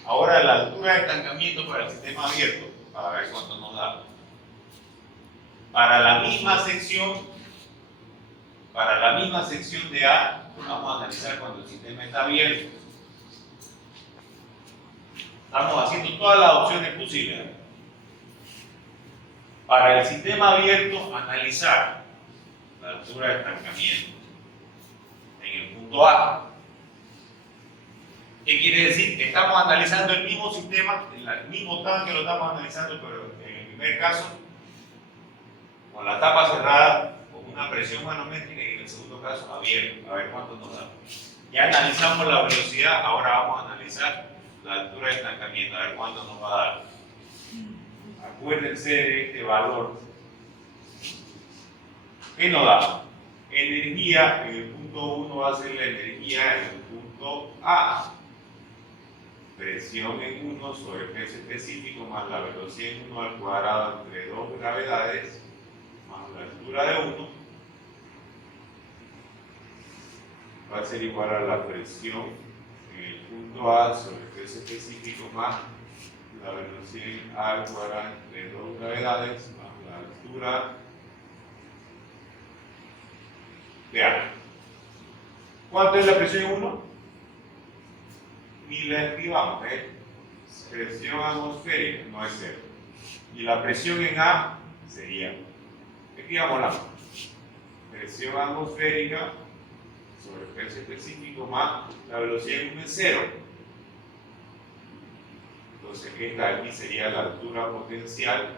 ahora la altura de estancamiento para el sistema abierto, para ver cuánto nos da. Para la misma sección de A, vamos a analizar cuando el sistema está abierto. Estamos haciendo todas las opciones posibles. Para el sistema abierto, analizar la altura de estancamiento en el punto A. ¿Qué quiere decir? Que estamos analizando el mismo sistema, el mismo tanque lo estamos analizando, pero en el primer caso, con la tapa cerrada, con una presión manométrica, y en el segundo caso, abierto, a ver cuánto nos da. Ya analizamos la velocidad, ahora vamos a analizar la altura de estancamiento, a ver cuánto nos va a dar. Acuérdense de este valor. ¿Qué nos da? Energía en el punto 1 va a ser la energía en el punto A. Presión en 1 sobre peso específico más la velocidad en 1 al cuadrado entre dos gravedades más la altura de 1 va a ser igual a la presión en el punto A sobre peso específico más la velocidad en A al cuadrado entre dos gravedades más la altura de A. ¿Cuánto es la presión en 1? Ni la escribamos, presión atmosférica, no es 0. Y la presión en A sería, escribámosla, presión atmosférica sobre peso específico más la velocidad en 1 es 0. Entonces esta aquí sería la altura potencial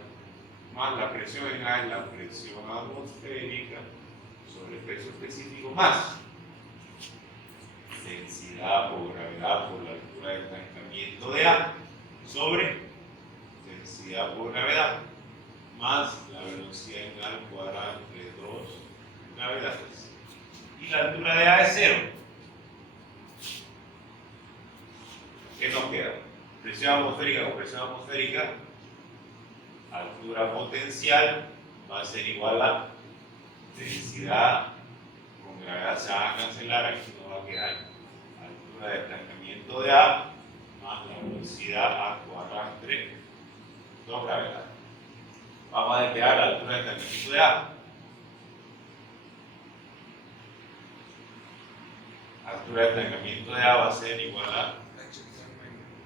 más la presión en A es la presión atmosférica sobre peso específico más densidad por gravedad por la altura de estancamiento de A sobre densidad por gravedad más la velocidad en A al cuadrado entre dos gravedades. Y la altura de A es 0. ¿Qué nos queda? Presión atmosférica con presión atmosférica, altura potencial va a ser igual a densidad con gravedad, se van a cancelar, aquí nos va a quedar altura de estancamiento de A más la velocidad A cuadrado entre dos gravedades. Vamos a despejar la altura de estancamiento de A. Altura de estancamiento de A va a ser igual a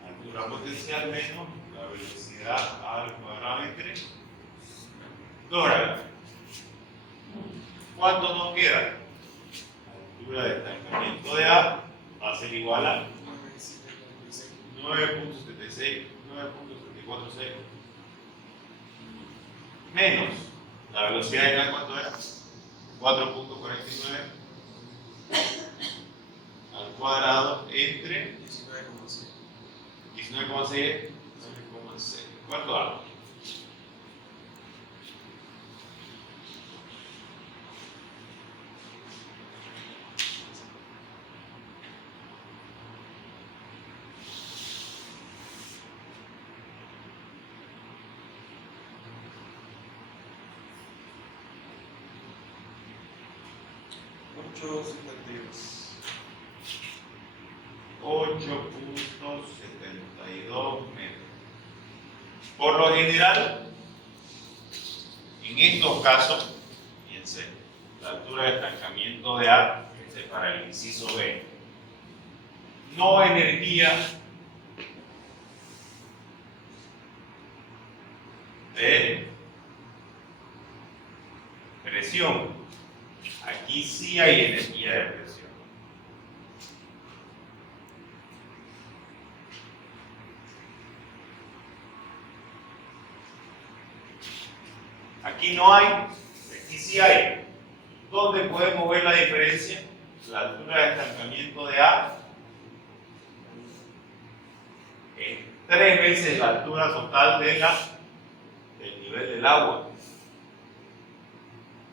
altura potencial menos la velocidad A al cuadrado entre dos gravedades. ¿Cuánto nos queda? Altura de estancamiento de A va a ser igual a 9.76, 9.746 menos la velocidad de A, ¿cuánto era? 4.49 al cuadrado entre 19,6. ¿Cuánto da? Ocho 8.72 metros. Por lo general, en estos casos, fíjense, la altura de estancamiento de A, este es para el inciso B, no energía de presión. Aquí sí hay energía de presión. Aquí no hay, aquí sí hay. ¿Dónde podemos ver la diferencia? La altura de estancamiento de A es 3 veces la altura total del nivel del agua.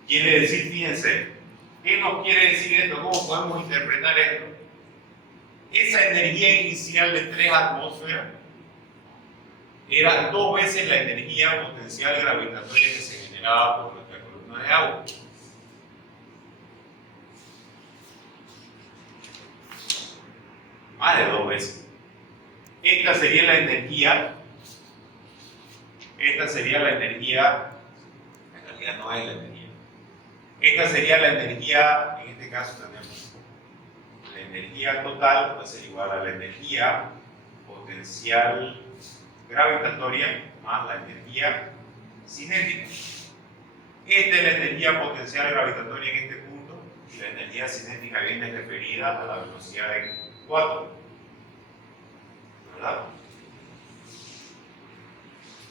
Quiere decir, fíjense, ¿qué nos quiere decir esto? ¿Cómo podemos interpretar esto? Esa energía inicial de 3 atmósferas era 2 veces la energía potencial gravitatoria que se generaba por nuestra columna de agua. más de 2 veces. Esta sería la energía, en realidad no es la energía. Esta sería la energía, en este caso tenemos la energía total, va a ser igual a la energía potencial gravitatoria más la energía cinética. Esta es la energía potencial gravitatoria en este punto y la energía cinética viene referida a la velocidad de 4. ¿Verdad?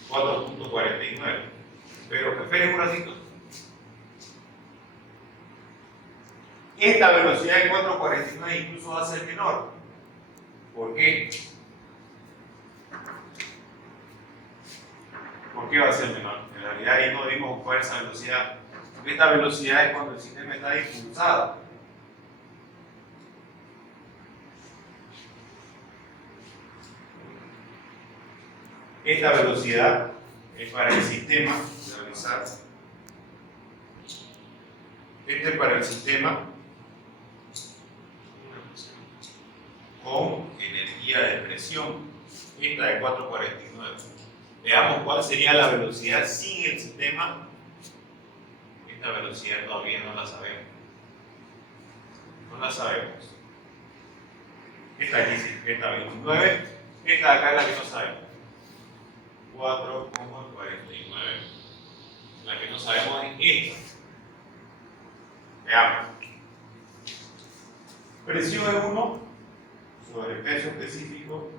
4.49. Pero esperen un ratito. Esta velocidad de 4.49 incluso va a ser menor. ¿Por qué? ¿Por qué va a ser menor? En realidad ahí no dimos cuál es esa velocidad. Esta velocidad es cuando el sistema está impulsado. Esta velocidad es para el sistema, realizar. Este es para el sistema con energía de presión. Esta de 449. Veamos cuál sería la velocidad sin el sistema. Esta velocidad todavía no la sabemos. No la sabemos. Esta aquí sí, esta 29. Esta de acá es la que no sabemos. 4,49. La que no sabemos es esta. Veamos. Presión es 1 sobre peso específico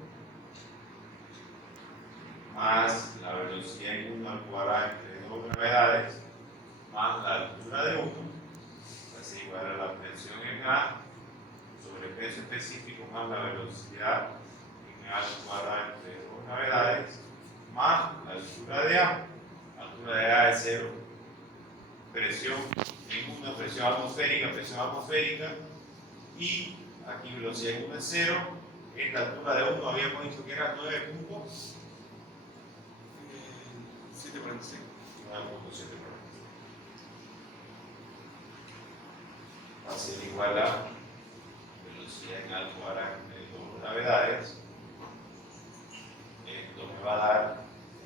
más la velocidad en 1 al cuadrado entre 2 gravedades más la altura de 1, así igual a la presión en A sobre peso específico más la velocidad en A al cuadrado entre 2 gravedades más la altura de A. La altura de A es 0. Presión en 1, presión atmosférica y aquí velocidad en 1 es 0. Esta altura de 1 habíamos dicho que era 9.746. 9.746. Va a ser igual a velocidad en A al cuadrado de 2 gravedades. Esto me va a dar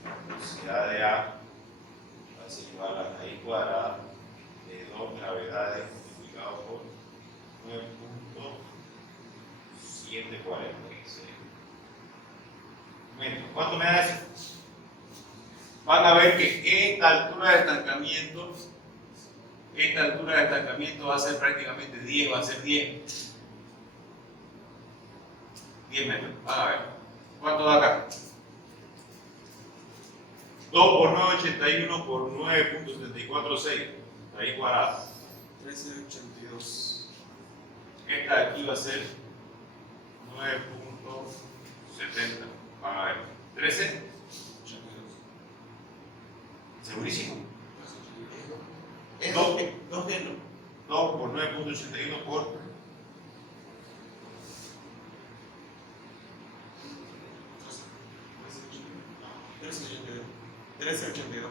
la velocidad de A, va a ser igual a raíz cuadrada de 2 gravedades multiplicado por 9.746 metros. ¿Cuánto me da eso? Van a ver que esta altura de estancamiento va a ser prácticamente 10, va a ser 10 metros. Van a ver. ¿Cuánto da acá? 2 por 981 por 9.746. Raíz cuadrada. 1382. Esta de aquí va a ser 9.70. Van a ver. 13. ¿Segurísimo? Es 2 por 9.81 por 1382.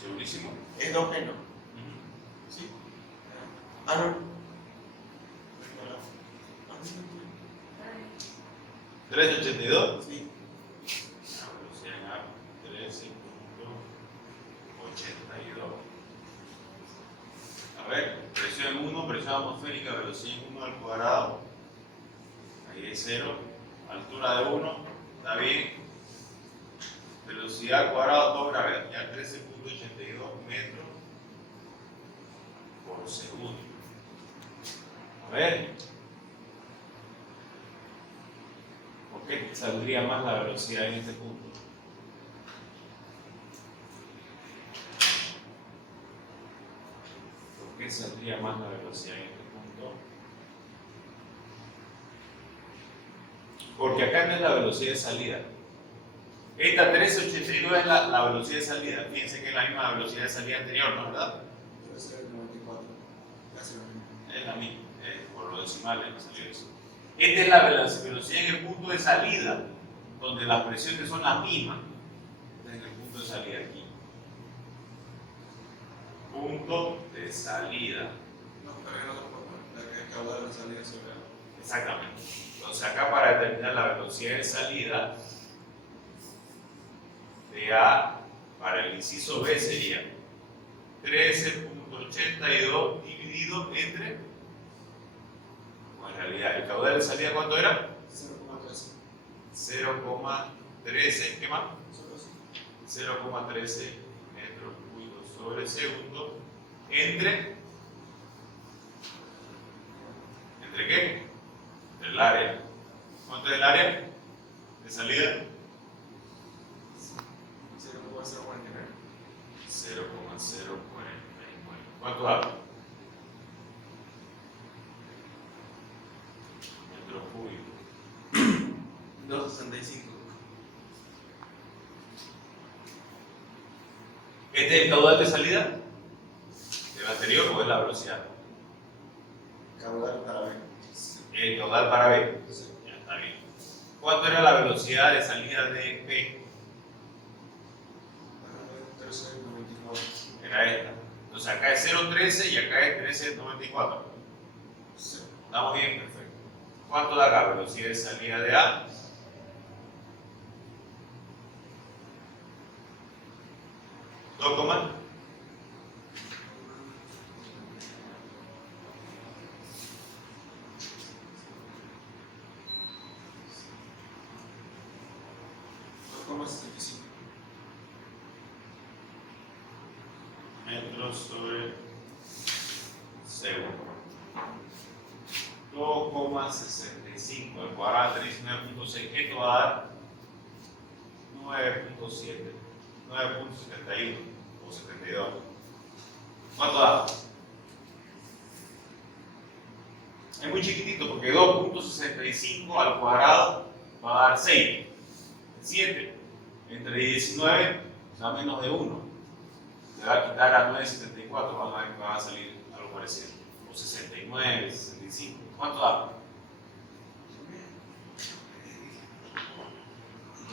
¿Segurísimo? Es 2G, ¿no? ¿Sí? Ah, no. 382. Sí. La velocidad en A 13.82. A ver, presión en 1, presión atmosférica, velocidad en 1 al cuadrado. Ahí es 0. Altura de 1, está bien. Velocidad al cuadrado, 2 gravedades, ya 13.82 metros por segundo. A ver. ¿Por qué saldría más la velocidad en este punto? ¿Por qué saldría más la velocidad en este punto? Porque acá no es la velocidad de salida. Esta 1382 es la velocidad de salida. Fíjense que es la misma velocidad de salida anterior, ¿no? ¿Verdad? 1394. Casi lo mismo. Es la misma, por lo decimal me salió eso. Esta es la velocidad en el punto de salida, donde las presiones son las mismas. Este es el punto de salida aquí. Punto de salida. No, pero en otra forma. La que es caudal de la salida sobre Exactamente. Entonces acá para determinar la velocidad de salida de A para el inciso B sería 13.82 dividido entre, bueno, en realidad el caudal de salida ¿cuánto era? 0,13. 0,13, ¿qué más? 0,13 metros cúbicos sobre segundo ¿entre qué? Entre el área. ¿Cuánto es el área de salida? 0,049. 0,049. ¿Cuánto da? Metros cúbicos. 265. ¿Este es el caudal de salida? ¿Del anterior o es la velocidad? Caudal para B. El caudal para B. Ya está bien. ¿Cuánto era la velocidad de salida de B? 13,94. Era esta. Entonces acá es 0,13 y acá es 13,94. ¿Estamos bien? Perfecto. ¿Cuánto da la velocidad de salida de A? ¿2,? Metros sobre segundo. 2,65 al cuadrado de 39.6. Esto va a dar 9.7, 9.71 o 72. ¿Cuánto da? Es muy chiquitito porque 2.65 al cuadrado va a dar 6. 7 entre 19 da menos de 1. Le va a quitar a 9.74, van a ver que va a salir algo parecido. O 69, 65. ¿Cuánto da?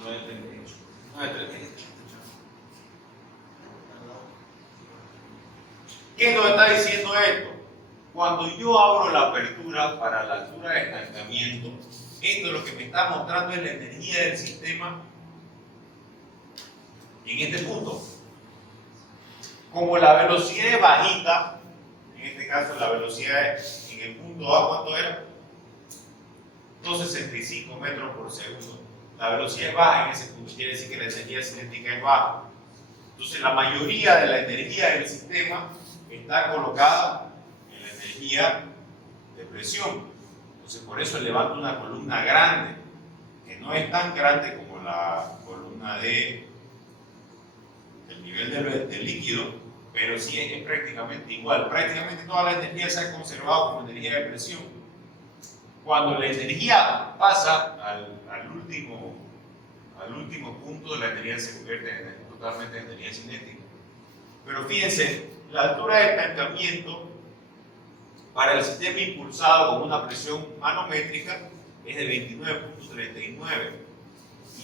9.38. 9.38. ¿Qué nos está diciendo esto? Cuando yo abro la apertura para la altura de estancamiento, esto lo que me está mostrando es la energía del sistema en este punto. Como la velocidad es bajita, en este caso la velocidad en el punto A, ¿cuánto era? 265 metros por segundo. La velocidad es baja en ese punto, quiere decir que la energía cinética es baja. Entonces la mayoría de la energía del sistema está colocada en la energía de presión. Entonces por eso levanto una columna grande, que no es tan grande como la columna del nivel del líquido, pero sí es prácticamente igual. Prácticamente toda la energía se ha conservado como energía de presión. Cuando la energía pasa al último punto, la energía se convierte totalmente en energía cinética. Pero fíjense, la altura de estancamiento para el sistema impulsado con una presión manométrica es de 29.39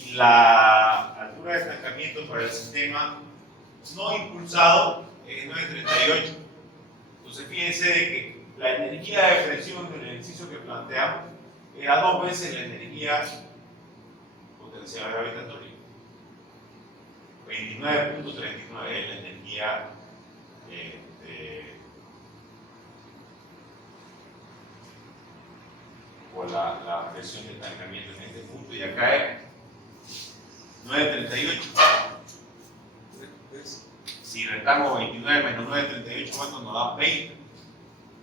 y la altura de estancamiento para el sistema no impulsado es 9.38. Entonces fíjense de que la energía de presión del ejercicio que planteamos era 2 veces la energía potencial gravitatoria. 29.39 es la energía o la presión de estancamiento en este punto, y acá es 9.38. Si restamos 29 menos 9.38, ¿cuánto nos da? 20.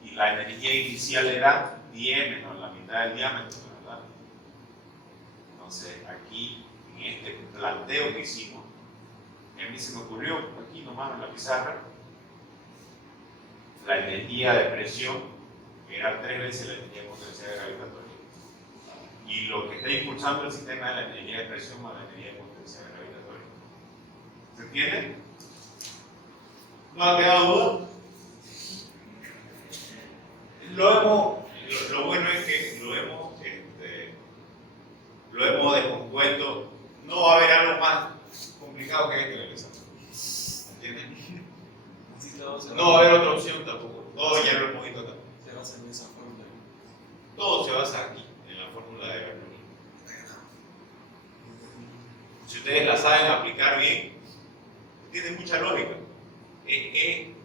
Y la energía inicial era 10 menos la mitad del diámetro, ¿verdad? Entonces, aquí, en este planteo que hicimos, a mí se me ocurrió, aquí nomás en la pizarra, la energía de presión era 3 veces la energía potencial gravitatoria. Y lo que está impulsando el sistema es la energía de presión más la energía potencial gravitatoria. ¿Se entiende? ¿No ha quedado duda? Lo bueno es que lo hemos descompuesto. No va a haber algo más complicado que esto. ¿Entienden? No va a haber otra opción tampoco. Todo ya lo hemos visto acá. Se basa en esa fórmula. Todo se basa aquí. tiene mucha lógica.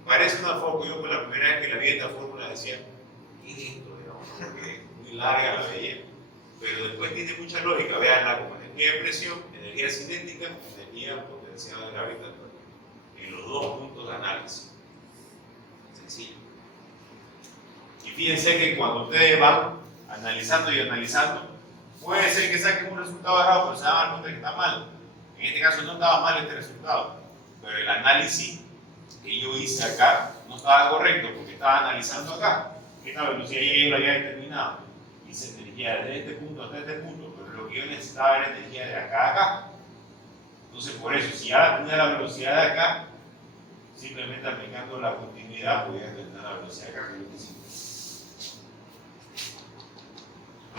Parece una fórmula, yo por la primera vez que la vi esta fórmula decía, ¿qué es esto? Digamos, porque es muy larga la veía, pero después tiene mucha lógica, veanla como energía de presión, energía cinética, energía potencial gravitatoria, en los dos puntos de análisis. Sencillo. Y fíjense que cuando ustedes van analizando y analizando, puede ser que saquen un resultado errado, pero se dan cuenta que está mal. En este caso no estaba mal este resultado, pero el análisis que yo hice acá no estaba correcto porque estaba analizando acá. Esta velocidad yo la había determinado. Hice energía desde este punto hasta este punto, pero lo que yo necesitaba era energía de acá a acá. Entonces, por eso, si ya tenía la velocidad de acá, simplemente aplicando la continuidad podía determinar la velocidad de acá, que es lo que hicimos.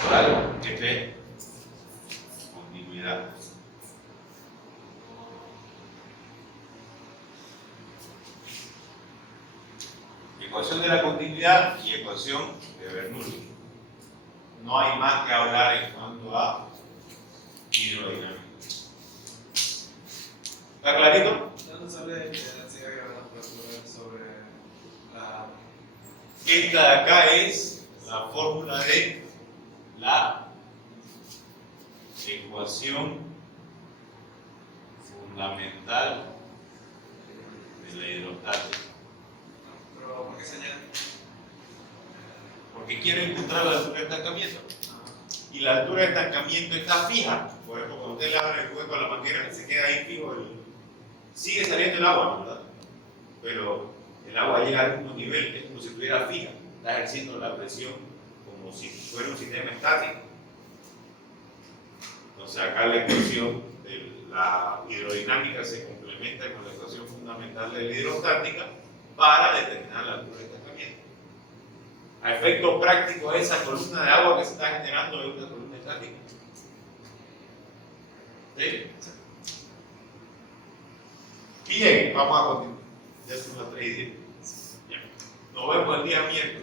¿Vale? ¿Qué es? Continuidad. Ecuación de la continuidad y ecuación de Bernoulli. No hay más que hablar en cuanto a hidrodinámica. ¿Está clarito? ¿Dónde sale que la siga grabando sobre la... Esta de acá es la fórmula de la ecuación fundamental de la hidrostática. Pero, ¿por qué se añade? Porque quiero encontrar la altura de estancamiento. Y la altura de estancamiento está fija. Por ejemplo, cuando usted le abre el hueco a la manguera, se queda ahí fijo. Sigue saliendo el agua, ¿verdad? Pero el agua llega a algún nivel, es como si estuviera fija. Está ejerciendo la presión como si fuera un sistema estático. Entonces, acá la ecuación de la hidrodinámica se complementa con la ecuación fundamental de la hidrostática para determinar la altura de estancamiento. A efecto práctico, esa columna de agua que se está generando es una columna estática. ¿Sí? Bien, vamos a continuar. Ya son las 3:10. Nos vemos el día miércoles.